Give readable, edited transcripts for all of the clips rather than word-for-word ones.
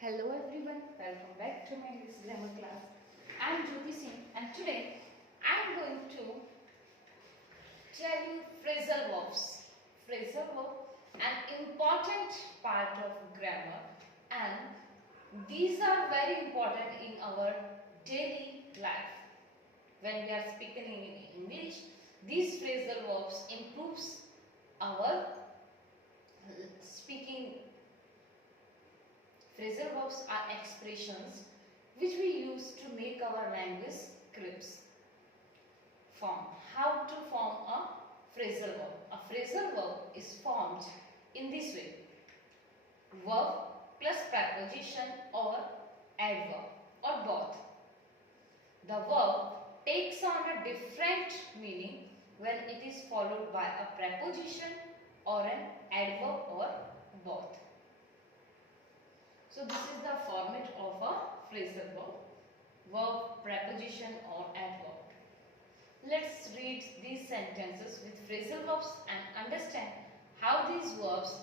Hello everyone, welcome back to my English grammar class. I am Jyoti Singh and today I am going to tell you phrasal verbs. Phrasal verb, an important part of grammar, and these are very important in our daily life. When we are speaking in English, these phrasal verbs improves our speaking. Phrasal verbs are expressions which we use to make our language crisp. Form. How to form a phrasal verb? A phrasal verb is formed in this way. Verb plus preposition or adverb or both. The verb takes on a different meaning when it is followed by a preposition or an adverb or both. So this is the format of a phrasal verb, verb, preposition or adverb. Let's read these sentences with phrasal verbs and understand how these verbs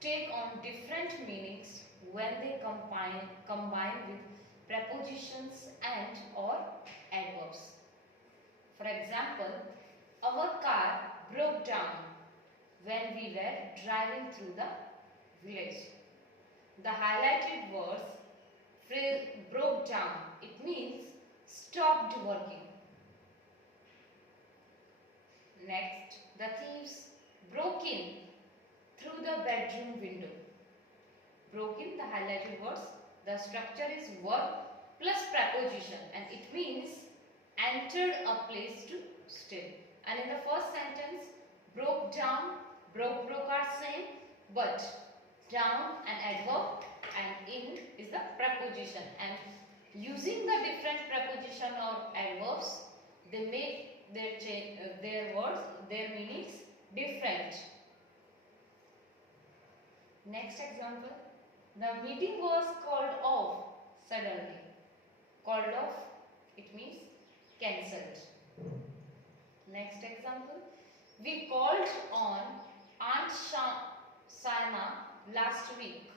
take on different meanings when they combine with prepositions and or adverbs. For example, our car broke down when we were driving through the village. The highlighted words phrase broke down, it means stopped working. Next, the thieves broke in through the bedroom window. Broke in, the highlighted words, the structure is verb plus preposition and it means entered a place to stay. And in the first sentence, broke down, broke are same, but down an adverb and in is the preposition, and using the different preposition or adverbs they make their words, their meanings different. Next example, the meeting was called off suddenly. Called off, it means cancelled. Next example, we called on Aunt Sana last week.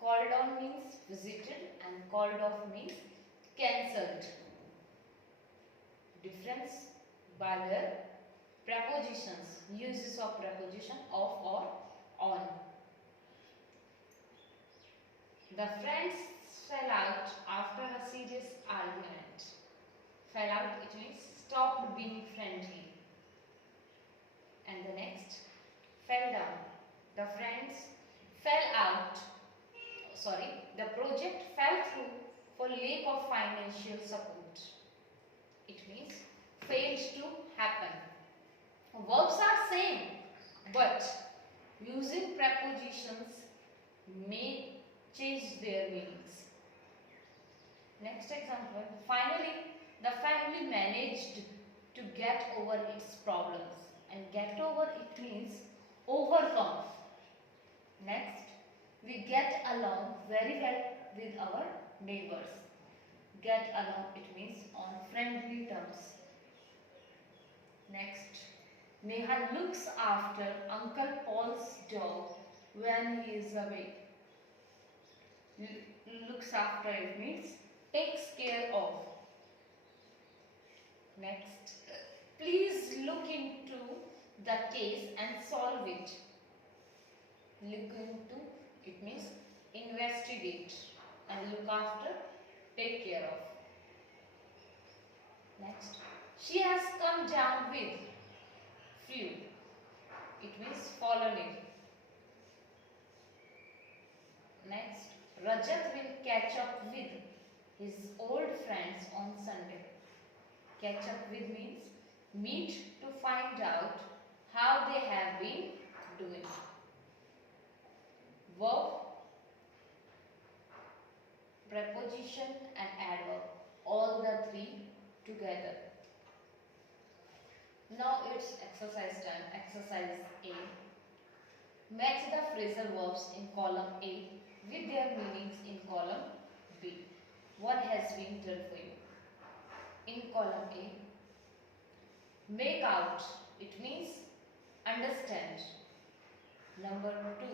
Called on means visited and called off means cancelled. Difference by their prepositions, uses of preposition of or on. The friends fell out after a serious argument. Fell out, it means stopped being friendly. And the next, fell down. The friends the project fell through for lack of financial support. It means failed to happen. Verbs are same, but using prepositions may change their meanings. Next example, finally the family managed to get over its problems, and get over, it means overcome. Next, we get along very well with our neighbors. Get along, it means on friendly terms. Next, Neha looks after Uncle Paul's dog when he is away. Looks after, it means takes care of. Next, please look into the case and solve it. Look into, it means investigate, and look after, take care of. Next, she has come down with flu. It means fallen ill. Next, Rajat will catch up with his old friends on Sunday. Catch up with means meet to find out how they have been doing. Verb, preposition and adverb, all the three together. Now it's exercise time. Exercise A. Match the phrasal verbs in column A with their meanings in column B. What has been done for you? In column A, make out, it means understand. Number 2,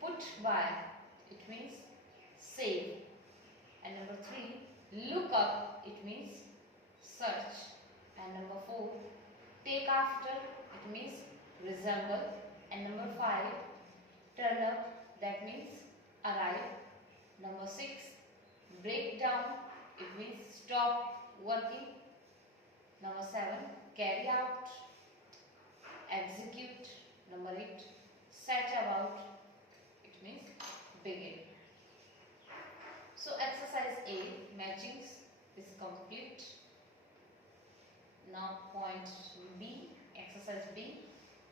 put by, it means And number 3, look up, it means search. And number 4, take after, it means resemble. And number 5, turn up, that means arrive. Number 6, break down, it means stop working. Number 7, carry out, execute. Number 8, set about, it means begin. So exercise A, matchings, is complete. Now point B, exercise B,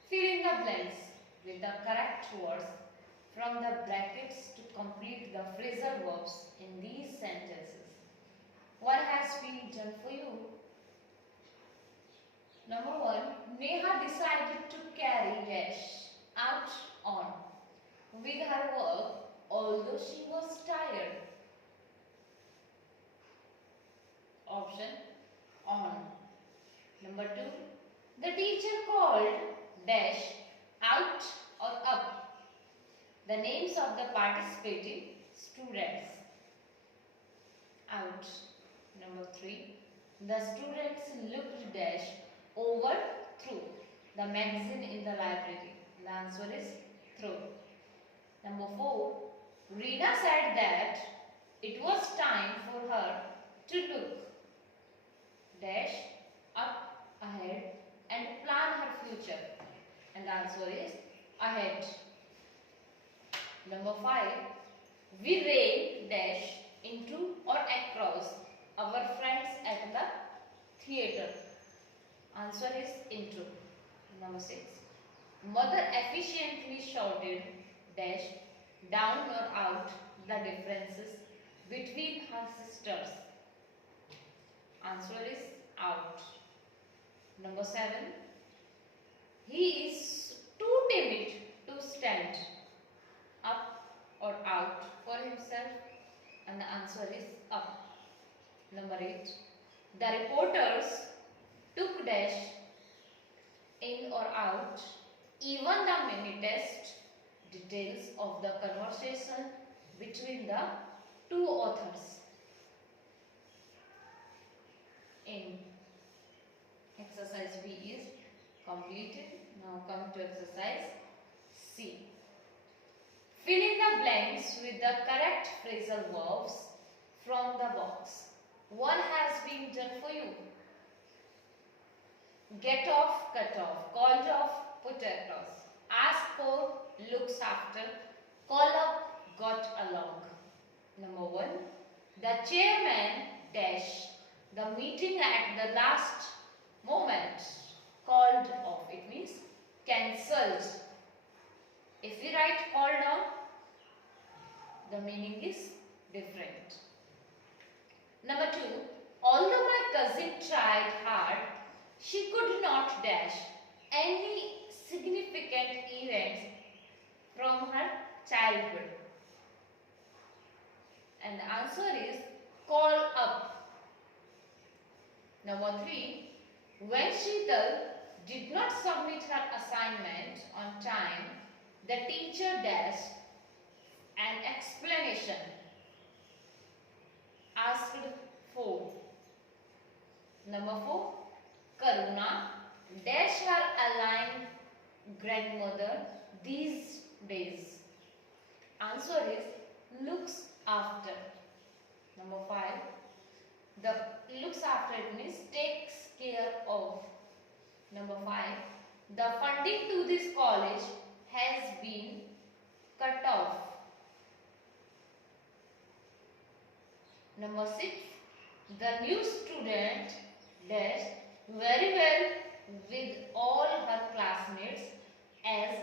fill in the blanks with the correct words from the brackets to complete the phrasal verbs in these sentences. What has been done for you? Number 1, Neha decided to carry dash out on with her work although she was tired. Option on. Number 2, the teacher called dash out or up the names of the participating students. Out. Number 3, the students looked dash over through the magazine in the library. The answer is through. Number 4, Rina said that it was time for her to look dash up ahead and plan her future. And the answer is ahead. Number 5, we ran dash into or across our friends at the theatre. Answer is into. Number 6, mother efficiently shouted dash down or out the differences between her sisters. Answer is out. Number 7, he is too timid to stand up or out for himself, and the answer is up. Number 8, the reporters took dash in or out even the minutest details of the conversation between the two authors. In. Exercise B is completed. Now come to exercise C. Fill in the blanks with the correct phrasal verbs from the box. What has been done for you? Get off, cut off, called off, put across, ask for, looks after, call up, got along. Number 1, the chairman dash the meeting at the last moment, called off, it means cancelled. If we write called down, the meaning is different. Number 2, although my cousin tried hard, she could not dash any significant events from her childhood. And the answer is call up. Number 3, when Sheetal did not submit her assignment on time, the teacher dashed an explanation asked for. Number 4, Karuna dashed her aligned grandmother these days. Answer is looks after. Number 5, the looks after, it means takes care of. Number 5, the funding to this college has been cut off. Number 6, the new student does very well with all her classmates as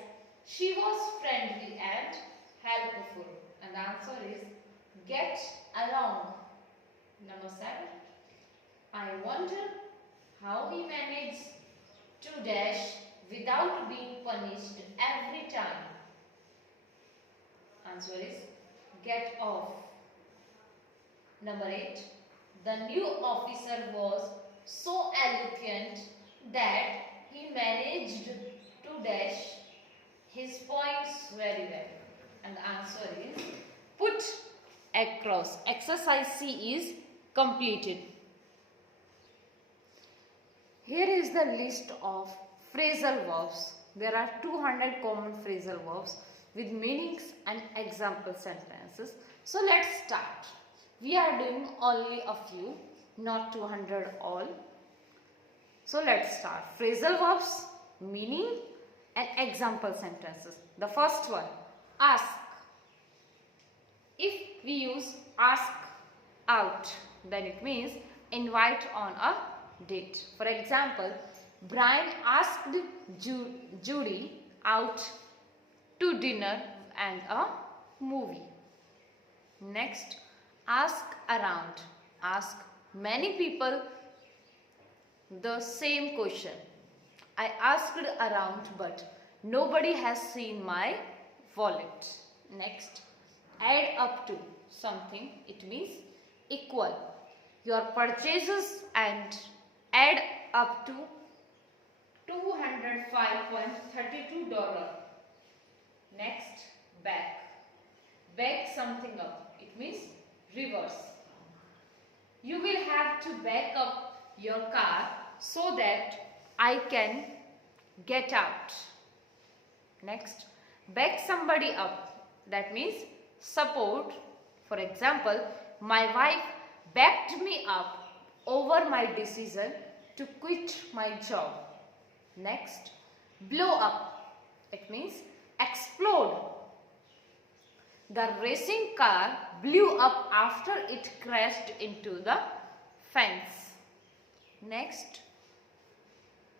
she was friendly and helpful. And the answer is get along. Number 7, I wonder how he managed to dash without being punished every time. Answer is get off. Number 8, the new officer was so eloquent that he managed to dash his points very well. And the answer is put across. Exercise C is completed. Here is the list of phrasal verbs. There are 200 common phrasal verbs with meanings and example sentences. So let's start. We are doing only a few, not 200 all. So let's start. Phrasal verbs, meaning and example sentences. The first one, ask. If we use ask out, then it means invite on a date. For example, Brian asked Judy out to dinner and a movie. Next, ask around. Ask many people the same question. I asked around, but nobody has seen my wallet. Next, add up to something. It means equal. Your purchases and add up to $205.32. Next, back. Back something up. It means reverse. You will have to back up your car so that I can get out. Next, back somebody up. That means support. For example, my wife backed me up over my decision to quit my job. Next, blow up. It means explode. The racing car blew up after it crashed into the fence. Next,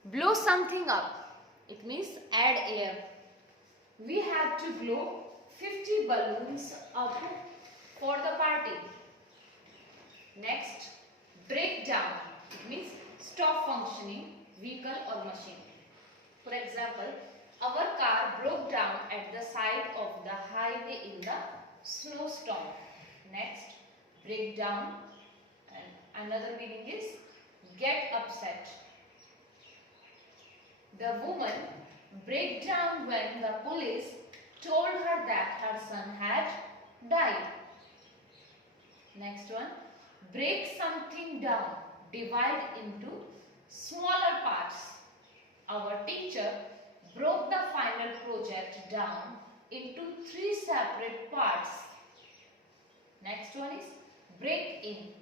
blow something up. It means add air. We have to blow 50 balloons up for the party. Next, break down. It means stop functioning vehicle or machine. For example, our car broke down at the side of the highway in the snowstorm. Next, break down. And another meaning is get upset. The woman broke down when the police told her that her son had died. Next one, break something down. Divide into smaller parts. Our teacher broke the final project down into 3 separate parts. Next one is break in.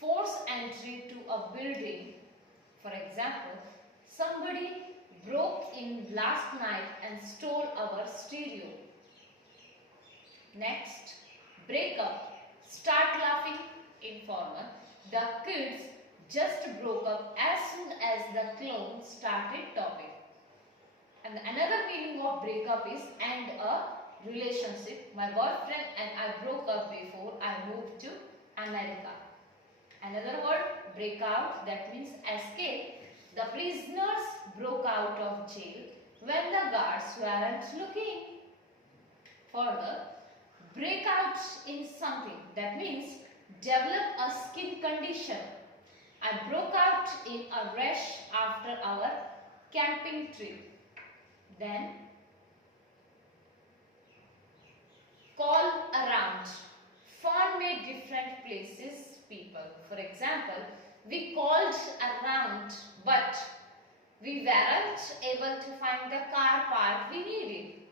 Force entry to a building. For example, somebody broke in last night and stole our stereo. Next, break up. Start laughing. Informal. The kids just broke up as soon as the clown started talking. And another meaning of break up is end a relationship. My boyfriend and I broke up before I moved to America. Another word, break out, that means escape. The prisoners broke out of jail when the guards weren't looking. Further, break out in something, that means develop a skin condition. I broke out in a rash after our camping trip. Then, call around. Phone made different places people. For example, we called around but we weren't able to find the car part we needed.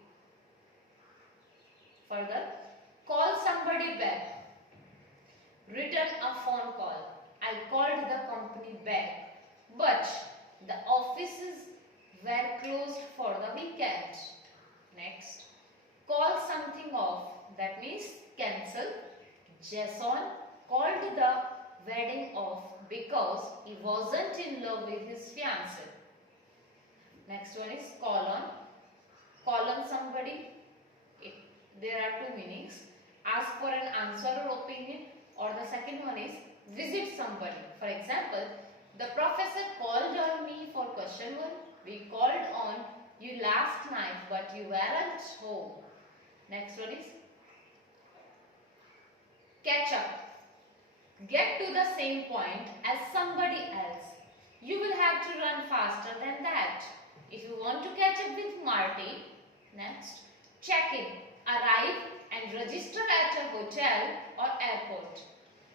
Further, call somebody back. Return a phone call. I called the company back, but the offices were closed for the weekend. Next, call something off. That means cancel. Jason called the wedding off because he wasn't in love with his fiancée. Next one is call on. Call on somebody. There are 2 meanings. Ask for an answer or opinion, or the second one is visit somebody. For example, the professor called on me for question 1. We called on you last night but you weren't home. Next one is catch up. Get to the same point as somebody else. You will have to run faster than that. If you want to catch up with Marty, next, check in. Arrive and register at a hotel or airport.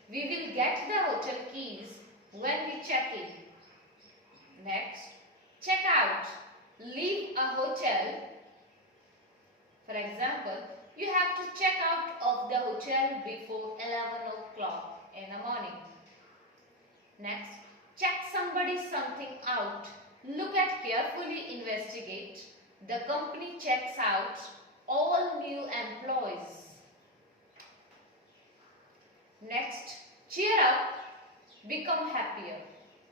We will get the hotel keys when we check in. Next, check out. Leave a hotel. For example, you have to check out of the hotel before 11 o'clock in the morning. Next, check somebody something out. Look at, carefully investigate. The company checks out all new employees. Next, cheer up, become happier.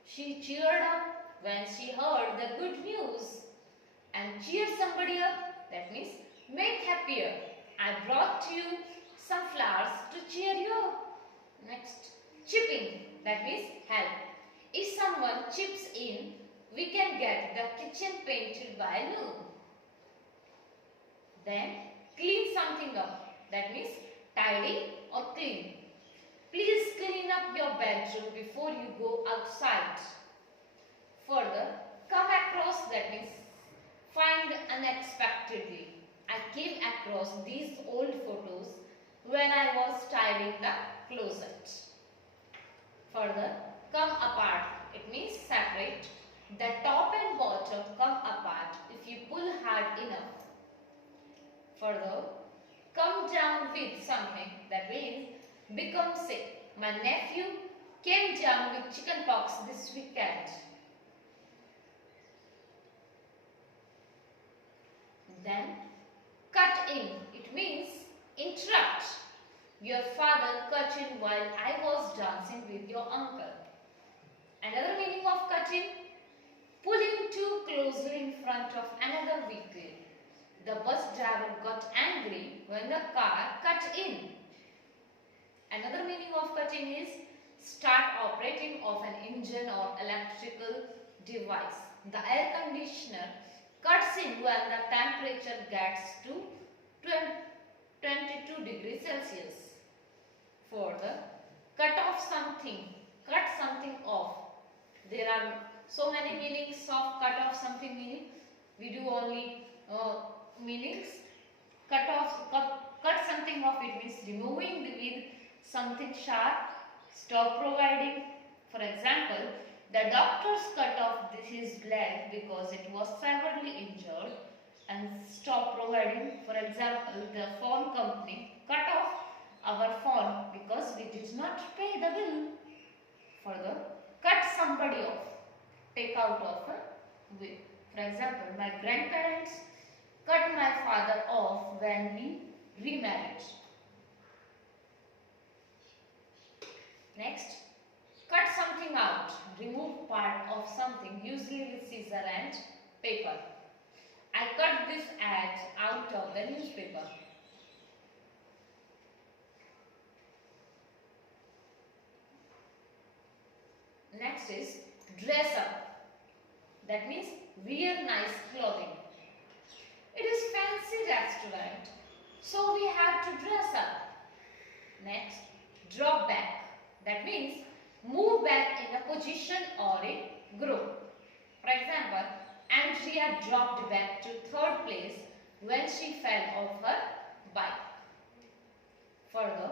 She cheered up when she heard the good news. And cheer somebody up, that means make happier. I brought you some flowers to cheer you up. Next, chip in, that means help. If someone chips in, we can get the kitchen painted by noon. Then, clean something up, that means tidy or clean. Please clean up your bedroom before you go outside. Further, come across, that means find unexpectedly. I came across these old photos when I was tidying the closet. Further, come apart. It means separate. The top and bottom come apart if you pull hard enough. Further, come down with something, that means become sick. My nephew came down with chickenpox this weekend. Then, cut in. It means interrupt. Your father cut in while I was dancing with your uncle. Another meaning of cut in, pulling too closely in front of another vehicle. The bus driver got angry when the car cut in. Another meaning of cut in is start operating of an engine or electrical device. The air conditioner cuts in when the temperature gets to 22 degrees Celsius. Further, cut off something, cut something off. There are so many meanings of cut off something meaning. We do only meanings. Cut something off, it means removing with something sharp. Stop providing. For example, the doctors cut off his leg because it was severely injured and stop providing. For example, the phone company cut off our phone because we did not pay the bill. Further, cut somebody off. Take out of a will. For example, my grandparents cut my father off when we remarried. Next, cut something out. Remove part of something, usually with scissor and paper. I cut this ad out of the newspaper. Next is dress up. That means wear nice clothing. It is fancy restaurant, so we have to dress up. Next, drop back. That means move back in a position or a group. For example, Andrea dropped back to third place when she fell off her bike. Further,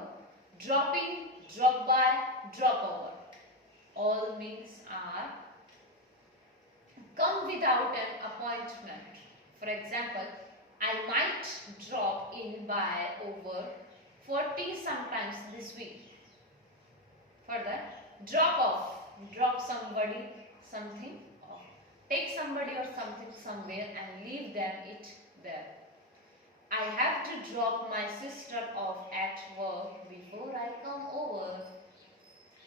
drop in, drop by, drop over. All means are come without an appointment. For example, I might drop in by over 40 sometimes this week. Further, drop off. Drop somebody, something off. Take somebody or something somewhere and leave them it there. I have to drop my sister off at work before I come over.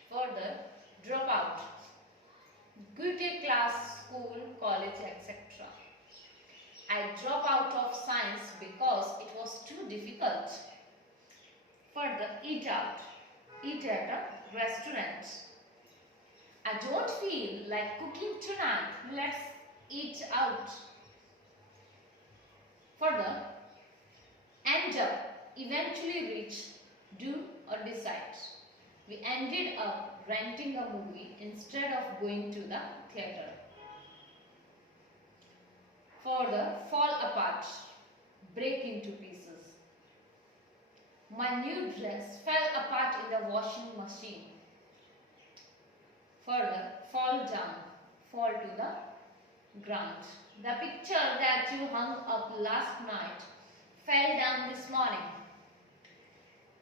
Further, drop out. Quit a class, school, college, etc. I drop out of science because it was too difficult. Further, eat out. Eat at a restaurant. I don't feel like cooking tonight. Let's eat out. Further, end up, eventually reach, do or decide. We ended up renting a movie instead of going to the theatre. Further, fall apart, break into pieces. My new dress fell apart in the washing machine. Further, fall down, fall to the ground. The picture that you hung up last night fell down this morning.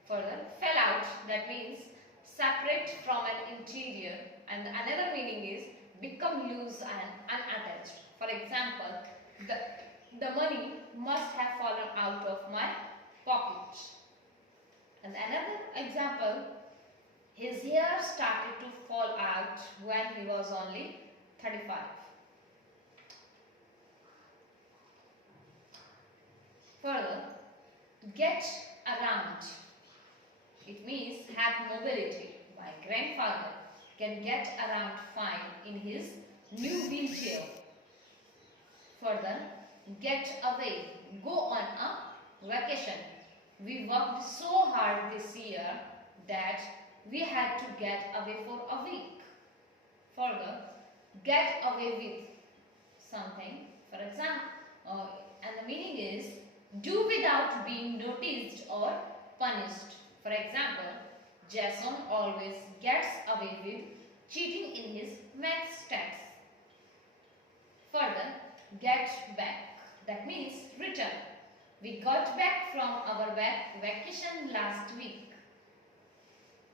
Further, fell out, that means separate from an interior, and another meaning is become loose and unattached. For example, the money must have fallen out of my pocket. And another example, his hair started to fall out when he was only 35. Further, get around. It means have mobility. My grandfather can get around fine in his new wheelchair. Further, get away. Go on a vacation. We worked so hard this year that we had to get away for a week. Further, get away with something. For example, and the meaning is do without being noticed or punished. For example, Jason always gets away with cheating in his maths tests. Further, get back. That means return. We got back from our vacation last week.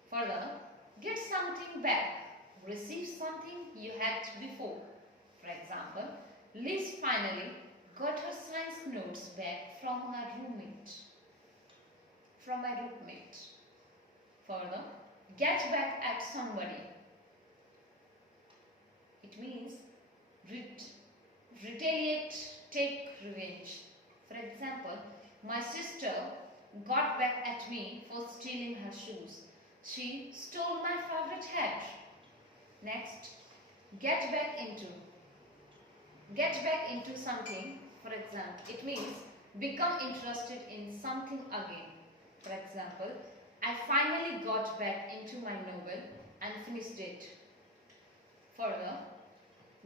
Further, get something back. Receive something you had before. For example, Liz finally got her science notes back from her roommate. Further, get back at somebody. It means retaliate, take revenge. For example, my sister got back at me for stealing her shoes. She stole my favorite hat. Next, get back into something. For example, it means become interested in something again. For example, I finally got back into my novel and finished it. Further,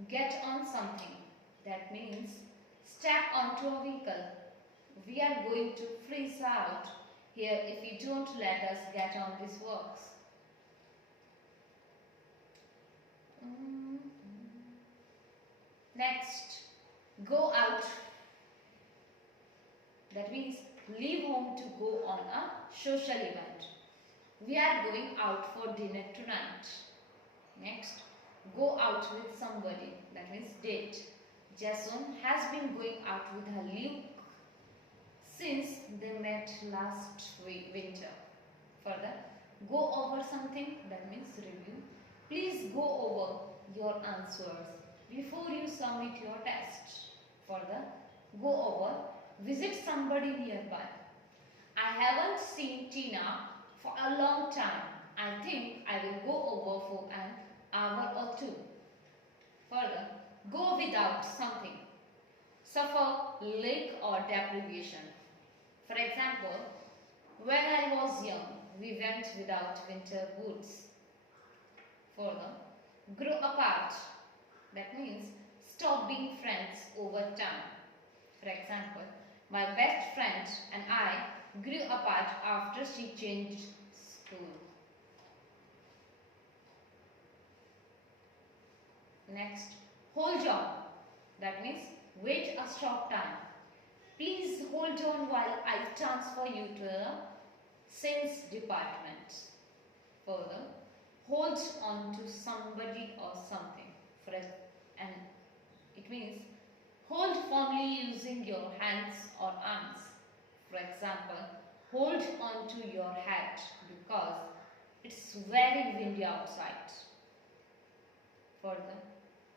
get on something. That means step onto a vehicle. We are going to freeze out here if you don't let us get on these works. Next, go out. That means leave home to go on a social event. We are going out for dinner tonight. Next, go out with somebody. That means date. Jason has been going out with her Luke since they met last winter. Further, go over something. That means review. Please go over your answers before you submit your test. Further, go over. Visit somebody nearby. I haven't seen Tina for a long time. I think I will go over for an hour or two. Further, go without something. Suffer lack or deprivation. For example, when I was young, we went without winter boots. Further, grow apart. That means stop being friends over time. For example, my best friend and I grew apart after she changed school. Next, hold on. That means wait a short time. Please hold on while I transfer you to the sales department. Further, hold on to somebody or something. And it means hold firmly using your hands or arms. For example, hold on to your hat because it's very windy outside. Further,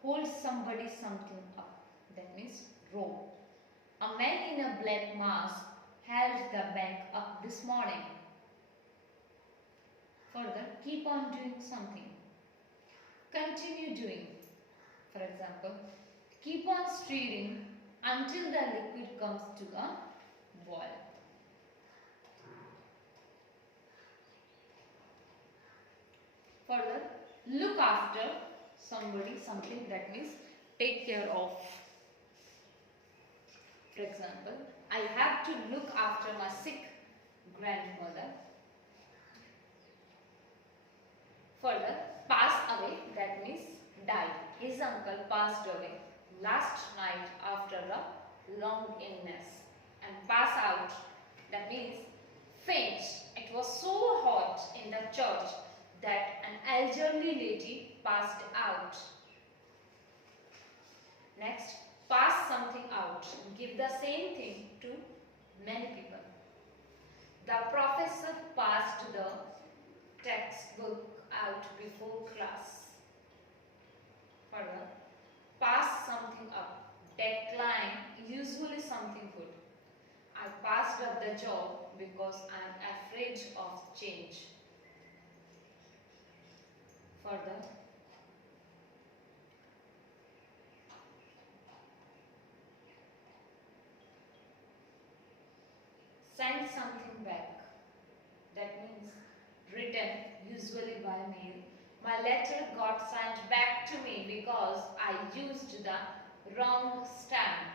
hold somebody something up. That means row. A man in a black mask held the bank up this morning. Further, keep on doing something. Continue doing. For example, keep on stirring until the liquid comes to a boil. Further, look after somebody, something. That means take care of. For example, I have to look after my sick grandmother. Further, pass away, that means died. His uncle passed away last night after a long illness. And pass out, that means faint. It was so hot in the church that an elderly lady passed out. Next, pass something out. Give the same thing to many people. The professor passed the textbook out before class. Further, pass something up. Decline, usually something good. I passed up the job because I am afraid of change. Further, send something back. That means written, usually by mail. My letter got sent back to me because I used the wrong stamp.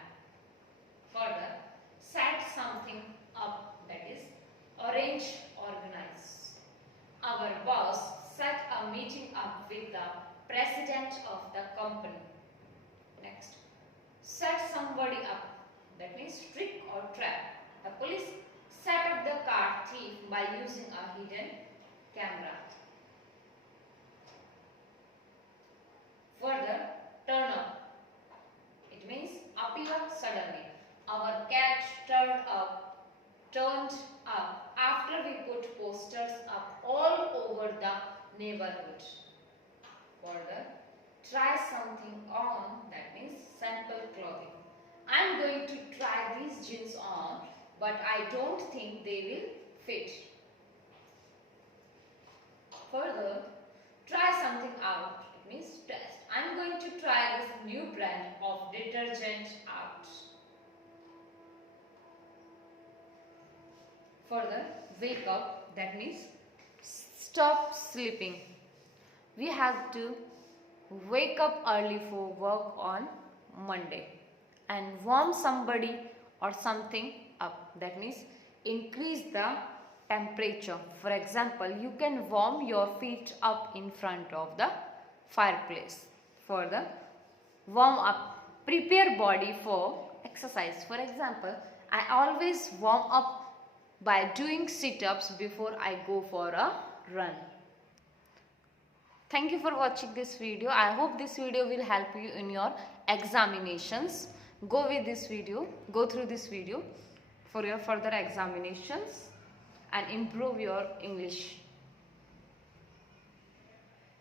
Further, set something up, that is arrange, organize. Our boss set a meeting up with the president of the company. Next, set somebody up, that means trick or trap. The police set up the car thief by using a hidden camera. Further, turn up. It means appear suddenly. Our cat turned up after we put posters up all over the neighborhood. Further, try something on, that means sample clothing. I am going to try these jeans on, but I don't think they will fit. Further, try something out. It means test. I am going to try this new brand of detergent out. Further, wake up. That means stop sleeping. We have to wake up early for work on Monday and warm somebody or something up. That means increase the temperature. For example, you can warm your feet up in front of the fireplace. Further, warm up. Prepare body for exercise. For example, I always warm up by doing sit-ups before I go for a run. Thank you for watching this video. I hope this video will help you in your examinations. Go through this video for your further examinations and improve your English.